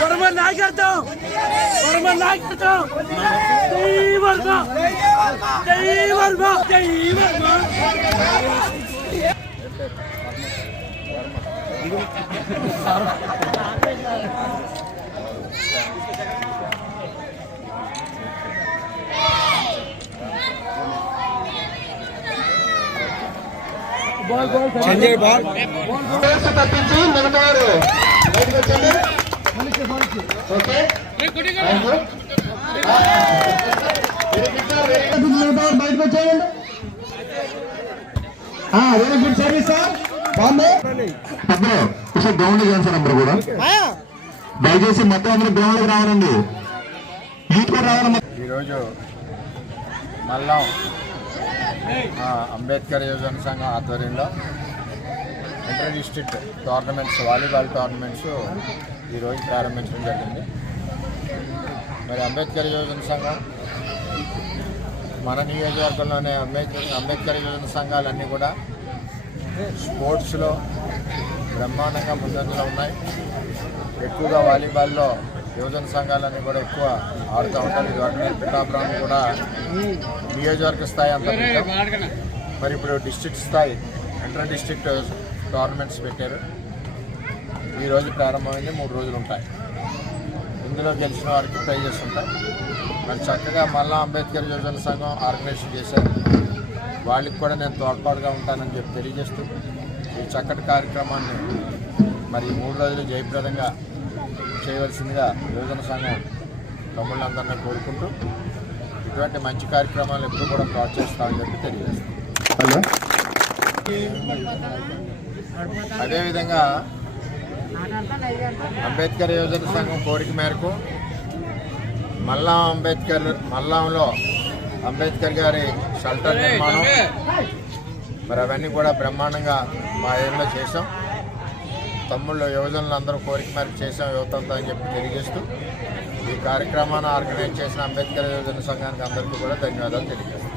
కొడమ నాయకత్వం జై వర్మ జై వర్మ జై వర్మ. తప్పించి మిగతావారు బయటకు వచ్చండి. ఓకే బయటకు వచ్చేయండి. Very good service sir. బాగుంది. గ్రౌండ్ చేయండి సార్. అందరూ కూడా దయచేసి మొత్తం అందరూ గ్రౌండ్కి రావాలండి. యూత్ కూడా రావాలమ్మా. ఈరోజు మల్లం అంబేద్కర్ యువజన సంఘం ఆధ్వర్యంలో inter district tournaments, volleyball tournaments ఈరోజు ప్రారంభించడం జరిగింది. మరి అంబేద్కర్ యువజన సంఘం మన నియోజకవర్గంలోనే అంబేద్కర్ యువజన సంఘాలన్నీ కూడా స్పోర్ట్స్లో బ్రహ్మాండంగా ముందంజలో ఉన్నాయి. ఎక్కువగా వాలీబాల్లో యువజన సంఘాలన్నీ కూడా ఎక్కువ ఆడుతూ ఉంటారు. ఇది పిఠాపురం కూడా నియోజకవర్గ స్థాయి అంతా. మరి ఇప్పుడు డిస్ట్రిక్ట్ స్థాయి ఇంటర్ డిస్ట్రిక్ట్ టోర్నమెంట్స్ పెట్టారు. ఈరోజు ప్రారంభమైంది. 3 రోజులు ఉంటాయి. ఇందులో గెలిచిన వారికి ప్రైజెస్ ఉంటాయి. మరి చక్కగా మళ్ళా అంబేద్కర్ యువజన సంఘం ఆర్గనైజేషన్ చేశారు. వాళ్ళకి కూడా నేను తోడ్పాటుగా ఉంటానని చెప్పి తెలియజేస్తూ ఈ చక్కటి కార్యక్రమాన్ని మరి 3 రోజులు జయప్రదంగా చేయవలసిందిగా యువజన సంఘం తమ్ముళ్ళందరినీ కోరుకుంటూ ఇటువంటి మంచి కార్యక్రమాలు ఎప్పుడు కూడా ప్రోత్సహిస్తామని చెప్పి తెలియజేస్తాం. అదేవిధంగా అంబేద్కర్ యువజన సంఘం కోరిక మేరకు మల్లాంలో అంబేద్కర్ గారి షెల్టర్ నిర్మాణం మరి అవన్నీ కూడా బ్రహ్మాండంగా మా ఏరియాలో చేసాం. తమ్ముళ్ళు యువజనులు అందరూ కోరిక మేరకు చేసాం యువతంతో అని చెప్పి తెలియజేస్తూ ఈ కార్యక్రమాన్ని ఆర్గనైజ్ చేసిన అంబేద్కర్ యువజన సంఘానికి అందరికీ కూడా ధన్యవాదాలు తెలియజేస్తాం.